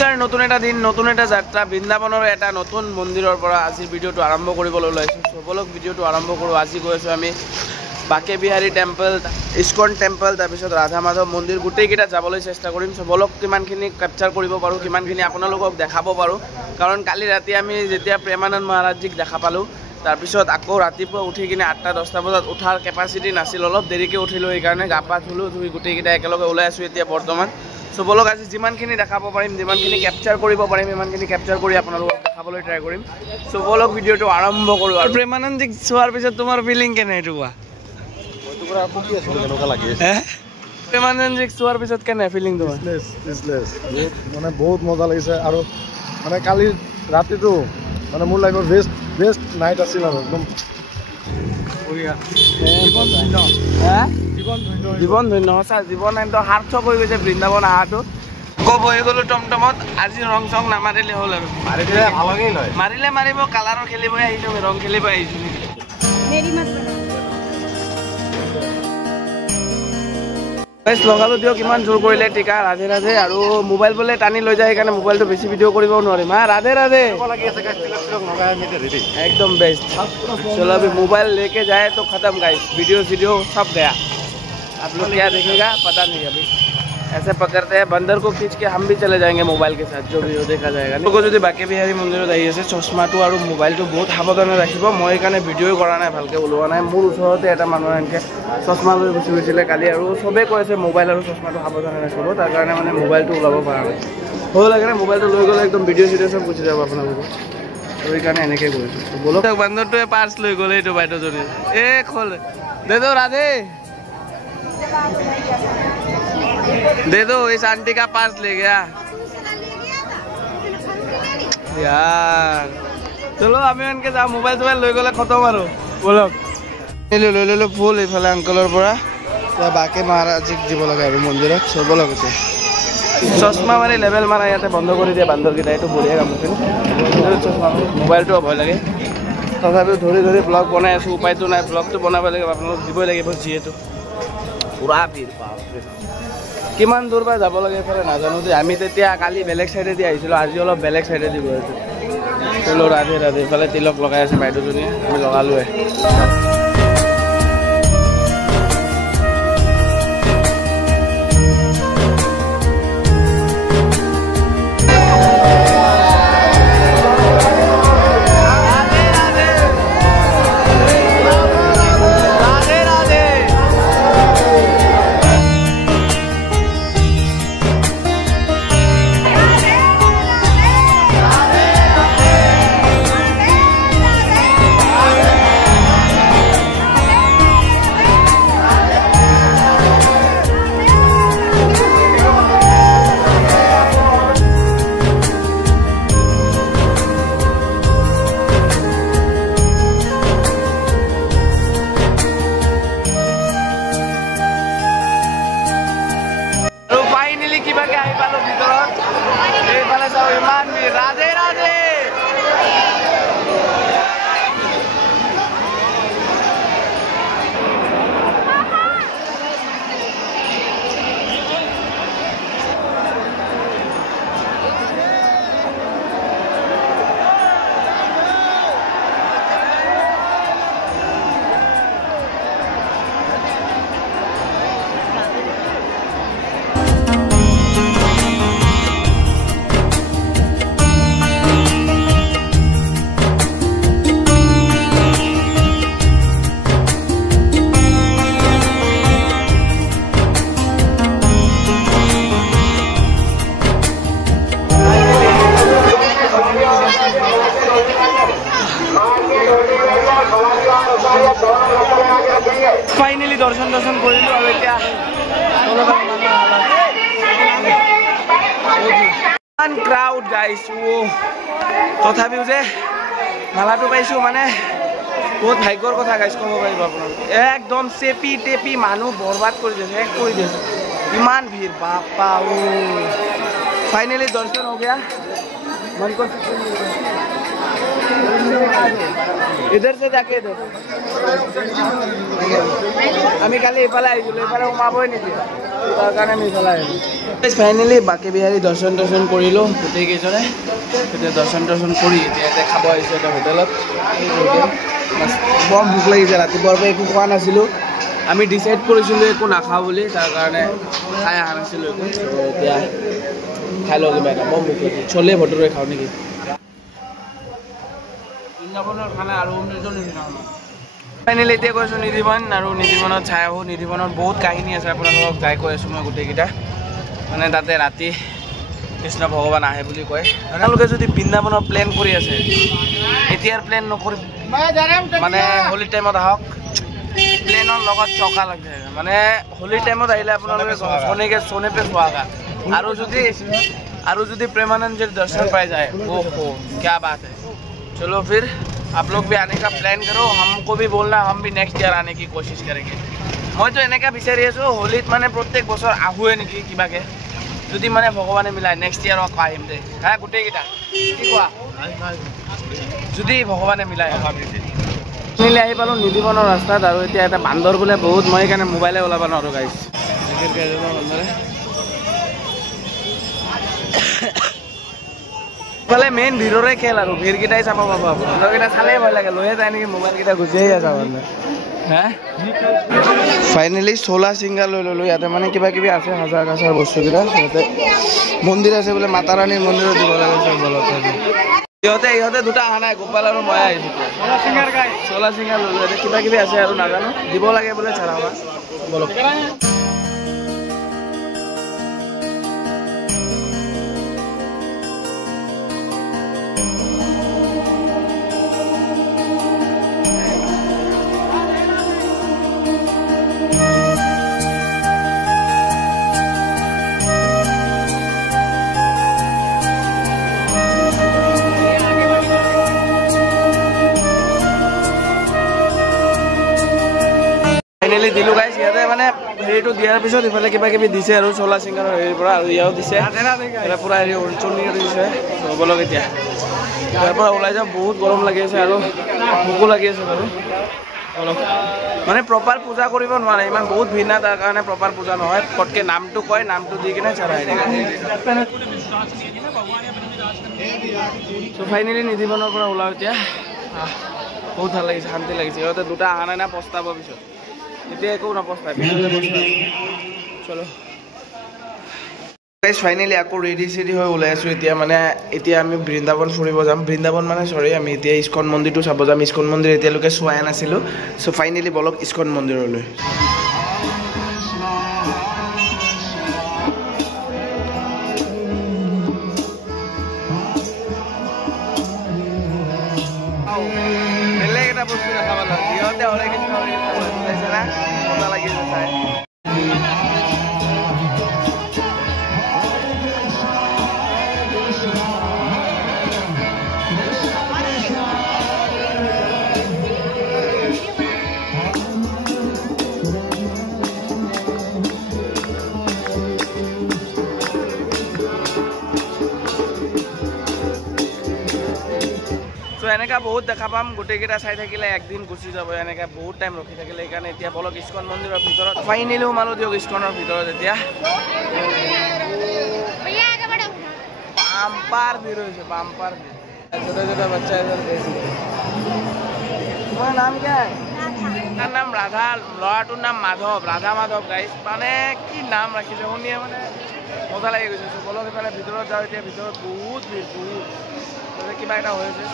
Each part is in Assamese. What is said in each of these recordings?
নতুন এটা দিন নতুন এটা যাত্ৰা বৃন্দাবনৰ এটা নতুন মন্দিৰৰ পৰা আজি ভিডিঅ'টো আৰম্ভ কৰিবলৈ ওলাইছোঁ সকলোক ভিডিঅ'টো আৰম্ভ কৰোঁ আজি গৈছোঁ আমি বাকে বিহাৰী টেম্পল ইস্কন টেম্পল তাৰপিছত ৰাধা মাধৱ মন্দিৰ গোটেইকেইটা যাবলৈ চেষ্টা কৰিম সকলোক কিমানখিনি কেপচাৰ কৰিব পাৰোঁ কিমানখিনি আপোনালোকক দেখাব পাৰোঁ কাৰণ কালি ৰাতি আমি যেতিয়া প্ৰেমানন্দ মহাৰাজজীক দেখা পালোঁ তাৰপিছত আকৌ ৰাতিপুৱা উঠি কিনে 8টা-10টা বজাত উঠাৰ কেপাচিটি নাছিল অলপ দেৰিকৈ উঠিলোঁ সেইকাৰণে গা পা ধুলোঁ ধুই গোটেইকেইটা একেলগে ওলাই আছোঁ এতিয়া বৰ্তমান সকলোক আজি যিমানখিনি দেখাব পাৰিম যিমানখিনি কেপচাৰ কৰিব পাৰিম সিমানখিনি কেপচাৰ কৰি আপোনালোকক দেখাবলৈ ট্ৰাই কৰিম সকলোক ভিডিঅ'টো আৰম্ভ কৰোঁ আৰু প্ৰেমানন্দজীক চোৱাৰ পিছত তোমাৰ ফিলিং কেনে এইটো কোৱা প্ৰেমানন্দজীক চোৱাৰ পিছত কেনে ফিলিং তোমাৰ মানে বহুত মজা লাগিছে আৰু মানে কালি ৰাতিটো মানে মোৰ লাইফৰ বেষ্ট নাইট আছিল আৰু একদম জীৱন ধন্য সঁচা জীৱন একদম সাৰ্থক হৈ গৈছে বৃন্দাবন অহাটো আকৌ বহি গ'লোঁ টমটমত আজি ৰং চং নামাৰিলে হ'ল আৰু মাৰিলে মাৰিব কালাৰৰ খেলিবই আহিছোঁ ৰং খেলিব আহিছোঁ লগালোঁ দিয়ক কিমান জোৰ কৰিলে টিকা ৰাধে ৰাধে আৰু মোবাইল বোলে টানি লৈ যায় সেইকাৰণে মোবাইলটো বেছি ভিডিঅ' কৰিব নোৱাৰিম হা राधे राधे एकदम बेस्ट चलो अभी मोबाइल लेके जाए तो खत्म गाइस वीडियो सब गया आप लोग क्या देखेगा पता नहीं अभी ऐसे पकड़ते हैं बंदर को खींच के हम भी चले जाएंगे मोबाइल के साथ जो भी हो देखा जाएगा लोगों जो बाके बिहारी मंदिरत आহি আছে চশমাটো আৰু মোবাইলটো বহুত সাৱধানে ৰাখিব মই কাৰণে ভিডিঅ' কৰা নাই ভালকৈ ওলোৱা নাই মোৰ ওচৰতে এটা মানুহ এনেকৈ চশমা লৈ গুচি গৈছিলে কালি আৰু চবেই কৈ আছে মোবাইল আৰু চশমাটো সাৱধানে ৰাখিব তাৰ কাৰণে মানে মোবাইলটো ওলাব পৰা নাই হৈ লাগে মোবাইলটো লৈ গ'লে একদম ভিডিঅ' চব গুচি যাব আপোনালোকৰ আৰু সেইকাৰণে এনেকৈ কৰিছোঁ বলক বান্দৰটোৱে পাৰ্চ লৈ গ'লে এইটো বাইদেউজনী খোল দে দো ৰাধে दे दो इस आंटी का पास ले गया यार चलो আমি এনেকৈ যাওঁ মোবাইল লৈ গ'লে খতম আৰু বলক লৈ লো ফুল এইফালে আংকলৰ পৰা বাকে মহাৰাজীক দিব লাগে আৰু মন্দিৰত চব লগতে চশমা মানে লেভেল মাৰা ইয়াতে বন্ধ কৰি দিয়ে বান্দৰকেইটা এইটো বঢ়িয়া কাম কৰিছে চশমা মোবাইলটো ভয় লাগে তথাপিও ধৰি ব্লগ বনাই আছোঁ উপায়টো নাই ব্লগটো বনাব লাগিব আপোনালোক দিবই লাগিব যিহেতু পুৰা ভিৰ কিমান দূৰ পৰা যাব লাগে এইফালে নাজানো যে আমি তেতিয়া কালি বেলেগ চাইডেদি আহিছিলোঁ আজি অলপ বেলেগ চাইডেদি গৈ আছোঁ চলো ৰাধে ৰাধে এইফালে তিলক লগাই আছে বাইদেউজনীয়ে আমি লগালোৱে राधे राधे ফাইনালি দৰ্শন কৰিলোঁ আৰু এতিয়া ক্ৰাউড গাইছ তথাপিও যে মেলাটো পাইছোঁ মানে বহুত ভাগ্যৰ কথা গাইছ ক'ব পাৰিব আপোনালোক একদম চেপি টেপি মানুহ বৰবাদ কৰি দিছে শেষ কৰি দিছে ইমান ভিৰ বাপা ফাইনালি দৰ্শন হৈ গয়া मन को इधर से जाके इधर আমি কালি এইফালে আহিছিলোঁ, এইফালে সোমাবই নিদিয়ে, তাৰ কাৰণে আমি এইফালে আহিলোঁ। ফাইনেলি বাকী বিহাৰী দৰ্শন কৰিলোঁ গোটেইকেইজনে। এতিয়া দৰ্শন কৰি এতিয়া ইয়াতে খাব আহিছোঁ এটা হোটেলত। বৰ ভোক লাগিছে, ৰাতিপুৱাৰ পৰা একো খোৱা নাছিলোঁ। আমি ডিচাইড কৰিছিলোঁ একো নাখাওঁ বুলি, তাৰ কাৰণে খাই অহা নাছিলোঁ একো। এতিয়া খাই লওঁ কিবা এটা, বৰ ভোক লাগিছে। চলে ভটুৰে খাওঁ নেকি? বৃন্দাবনৰ খানা আৰু অমৃতৰ নিচিনা। ফাইনেলি এতিয়া কৈছোঁ নিধিবন, আৰু নিধিবনত চাই আহোঁ। নিধিবনত বহুত কাহিনী আছে, আপোনালোকক যাই কৈ আছোঁ মই গোটেইকেইটা। মানে তাতে ৰাতি কৃষ্ণ ভগৱান আহে বুলি কয়। আপোনালোকে যদি বৃন্দাবনৰ প্লেন কৰি আছে, এতিয়াৰ প্লেন নকৰি মানে হোলী টাইমত আহক। প্লেনৰ লগত চকা লাগে, মানে হোলী টাইমত আহিলে আপোনালোকে সোনে পে চোৱাগা। আৰু যদি প্ৰেমানন্দৰ দৰ্শন পাই যায়, ओहो क्या बात है। चलो फिर आप लोग भी आने का प्लान करो, हमको भी बोलना, हम भी नेक्स्ट ईयर आने की कोशिश करेंगे। মইতো এনেকা বিচাৰি আছোঁ হোলীত মানে প্ৰত্যেক বছৰ আহোৱে নেকি কিবাকে, যদি মানে ভগৱানে মিলাই নেক্সট ইয়াৰ আকৌ আহিম দে। হা গোটেইকেইটা কি কোৱা? যদি ভগৱানে মিলাই মিলি আহি পালোঁ নিধিবনৰ ৰাস্তাত। আৰু এতিয়া এটা বান্দৰ বোলে বহুত, মই সেইকাৰণে মোবাইলে ওলাব নোৱাৰোঁ গাইছ। ইফালে মেইন ভিৰৰে খেল, আৰু ভিৰকেইটাই চাব পাব। আপোনালোকেইটা চালেই ভয় লাগে, লৈয়ে যায় নেকি মোবাইলকেইটা গুচিয়ে আছে মানে। হা ফাইনেলি চোলা চিংগা লৈ ল'লোঁ। ইয়াতে মানে কিবা কিবি আছে হাজাৰ কাছাৰ বস্তুকেইটা। সিহঁতে মন্দিৰ আছে বোলে, মাতা ৰাণীৰ মন্দিৰত দিব লাগে ইহঁতে দুটা অহা নাই, গোপাল আৰু মই আহিছোঁ। চোলা চিংগা লৈ ল'লোঁ। কিবা কিবি আছে আৰু নাজানো, দিব লাগে বোলে চাৰা বলক। ফাইনেলি দিলোঁ গাইছ। ইয়াতে মানে হেৰিটো দিয়াৰ পিছত ইফালে কিবা কিবি দিছে আৰু চোলা চিংগাৰৰ হেৰিৰ পৰা, আৰু ইয়াও দিছে পূৰা হেৰি চুনি দিছে। বলক এতিয়া ইয়াৰ পৰা ওলাই যাওঁ, বহুত গৰম লাগি আছে আৰু ভোকো লাগি আছে বাৰু। অলপ মানে প্ৰপাৰ পূজা কৰিব নোৱাৰে, ইমান বহুত ভিৰ না, তাৰ কাৰণে প্ৰপাৰ পূজা নহয়। পটকৈ নামটো কয়, নামটো দি কিনে চঢ়াই দিয়ে। ত' ফাইনেলি নিধিবনৰ পৰা ওলাওঁ এতিয়া। বহুত ভাল লাগিছে, শান্তি লাগিছে। সিহঁতে দুটা অহা নাই না, পস্তাব পিছত। এতিয়া একো নপস্তাই, চলো গাইছ। ফাইনেলি আকৌ ৰেডি চেডি হৈ ওলাই আছোঁ এতিয়া। মানে এতিয়া আমি বৃন্দাবন ফুৰিব যাম। বৃন্দাবন মানে চৰি, আমি এতিয়া ইস্কন মন্দিৰটো চাব যাম। ইস্কন মন্দিৰ এতিয়ালৈকে চোৱাই নাছিলোঁ। চ' ফাইনেলি বলক ইস্কন মন্দিৰলৈ। বেলেগ এটা বস্তু দেখা পালোঁ, সিহঁতে হৰে কৃষ্ণ চাইছে না, মজা লাগিছে চাই। এনেকা বহুত দেখা পাম, গোটেইকেইটা চাই থাকিলে একদিন গুচি যাব, এনেকৈ বহুত টাইম ৰখি থাকিলে। সেইকাৰণে এতিয়া বলক ইস্কন মন্দিৰৰ ভিতৰত। ফাইনেলি সোমালোঁ দিয়ক ইস্কনৰ ভিতৰত। এতিয়া বাম্পাৰ ভিৰ হৈছে, বাম্পাৰ ভিৰ। ছোটা ছোটা বাচ্চা তোমাৰ নাম কি? তাৰ নাম ৰাধা, ল'ৰাটোৰ নাম মাধৱ, ৰাধা মাধৱ গাইছ। মানে কি নাম ৰাখিছে শুনিয়ে মানে মজা লাগি গৈছে। বলক সেইফালে ভিতৰত যাওঁ। এতিয়া ভিতৰত বহুত ভিৰ, বহুত কিবা এটা হৈছে।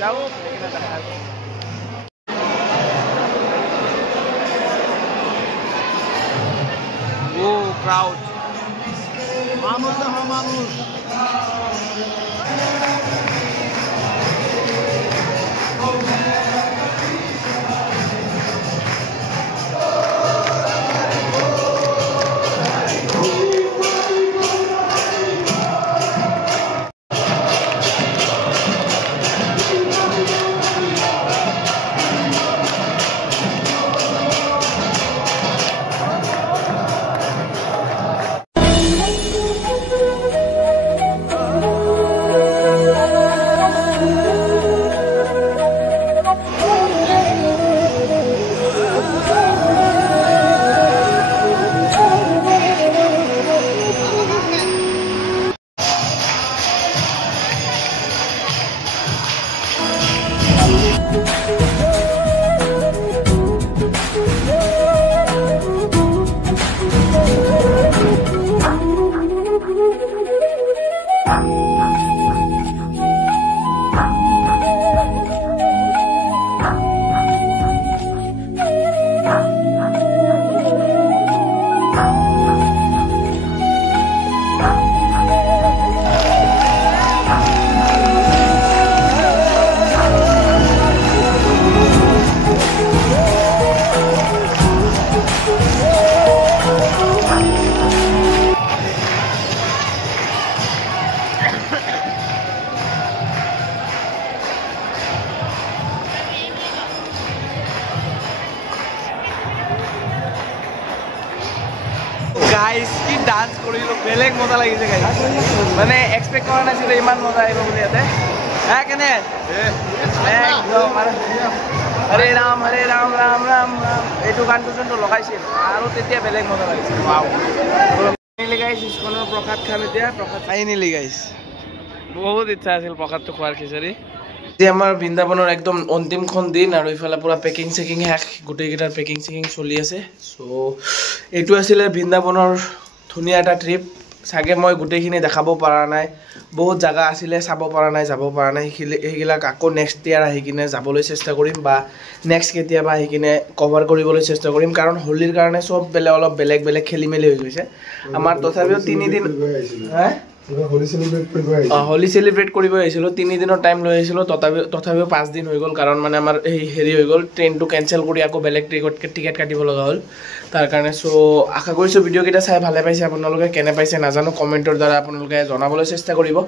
যাওঁ সেইখিনি দেখা ক্ৰাউড মানুষ গাইস কি ডান্স কৰিলো বেলেগ মজা লাগিছে গাইস মানে এক্সপেক্ট কৰা নাছিলো ইমান মজা আহিব বুলি ইয়াতে হ্যাঁ কেনে হৰে ৰাম ৰাম ৰাম ৰাম এইটো গানটো যোনটো লগাইছিল আৰু তেতিয়া বেলেগ মজা লাগিছে ওৱাও ফাইনেলি গাইস ইস্কনৰ প্ৰসাদ খাম এতিয়া প্ৰসাদ ফাইনেলি গাইস বহুত ইচ্ছা আছিল প্ৰসাদটো খোৱাৰ খিচাৰি যে আমাৰ বৃন্দাবনৰ একদম অন্তিমখন দিন আৰু ইফালে পুৰা পেকিং চেকিং শেষ গোটেইকেইটাৰ পেকিং চেকিং চলি আছে চ' এইটো আছিলে বৃন্দাবনৰ ধুনীয়া এটা ট্ৰিপ চাগে মই গোটেইখিনি দেখাব পৰা নাই বহুত জাগা আছিলে চাব পৰা নাই যাব পৰা নাই সেইবিলাক আকৌ নেক্সট ইয়াৰ আহি কিনে যাবলৈ চেষ্টা কৰিম বা নেক্সট কেতিয়াবা আহি কিনে কভাৰ কৰিবলৈ চেষ্টা কৰিম কাৰণ হোলীৰ কাৰণে চব অলপ বেলেগ বেলেগ খেলি মেলি হৈ গৈছে আমাৰ তথাপিও 3 দিন হা হোলী চেলিব্ৰেট কৰিব আহিছিলোঁ 3 দিনৰ টাইম লৈ আহিছিলোঁ তথাপিও 5 দিন হৈ গ'ল কাৰণ মানে আমাৰ এই হেৰি হৈ গ'ল ট্ৰেইনটো কেঞ্চেল কৰি আকৌ বেলেগ টিকেট কাটিব লগা হ'ল তাৰ কাৰণে চ' আশা কৰিছোঁ ভিডিঅ'কেইটা চাই ভালে পাইছে আপোনালোকে কেনে পাইছে নাজানো কমেণ্টৰ দ্বাৰা আপোনালোকে জনাবলৈ চেষ্টা কৰিব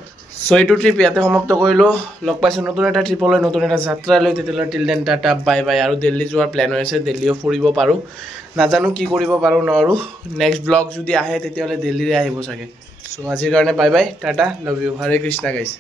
চ' এইটো ট্ৰিপ ইয়াতে সমাপ্ত কৰিলোঁ লগ পাইছোঁ নতুন এটা ট্ৰিপলৈ নতুন এটা যাত্ৰালৈ তেতিয়ালৈ till then tata bye bye আৰু দিল্লী যোৱাৰ প্লেন হৈ আছে দিল্লীও ফুৰিব পাৰোঁ নাজানো কি কৰিব পাৰোঁ নোৱাৰোঁ নেক্সট ব্লগ যদি আহে তেতিয়াহ'লে দিল্লীৰে আহিব চাগে চ' আজিৰ কাৰণে bye bye tata love you Hare Krishna গাইছ